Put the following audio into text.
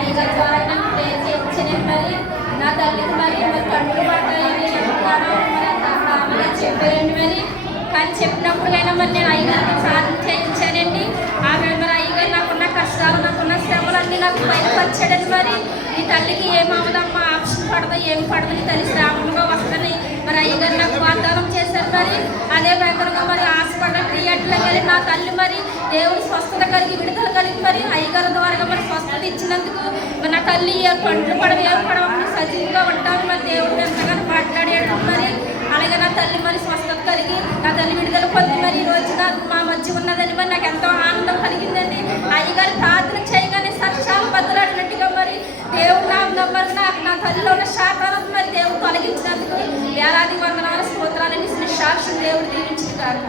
అయ్యగారి ద్వారా ప్రేర్ చేయించలేదు. మరి నా తల్లికి మరి కంట్లు పడతాయని చెప్తాను మరి చెప్పారండి. మరి కానీ చెప్పినప్పుడుకైనా మరి నేను అయ్యగారికి సాధన చేయించానండి. ఆమె మరి అయ్యగారు నాకున్న కష్టాలు నాకున్న శ్రమలన్నీ నాకు బయటపరిచాడండి. మరి ఈ తల్లికి ఏమవుదమ్మా ఆప్షన్ పడదా ఏం పడదని తల్లి శ్రావణంగా వస్తుందని మరి అయ్యగారు నాకు వాగ్దానం చేశారు. మరి అదే ప్రకారంగా మరి హాస్పిటల్ క్రియేట్లోకి వెళ్ళి నా తల్లి మరి దేవుడు స్వస్థత కలిగి విడుదల కలిగి మరి అయ్యగారు ద్వారా మరి స్వస్థత ఇచ్చినందుకు మరి నా తల్లి పంటలు పడవ ఏర్పడవ సజీవంగా ఉంటాను. మరి దేవుడు ఎంతగానో మాట్లాడాడు. మరి అలాగే నా తల్లి మరి స్వస్థత కలిగి నా తల్లి విడుదల పొంది మరి ఈ రోజున మా మధ్య ఉన్నదని మరి నాకు ఎంతో ఆనందం కలిగిందండి. అయ్యగారు ప్రార్థన చేయగానే సత్యాలు బద్దలాడినట్టుగా మరి దేవుడు నా తల్లిలో ఉన్న శాపాలను మరి దేవుడు తొలగించినందుకు వేలాది వందనాల స్తోత్రాలని సాక్షి దేవుడు దీవించుతారు.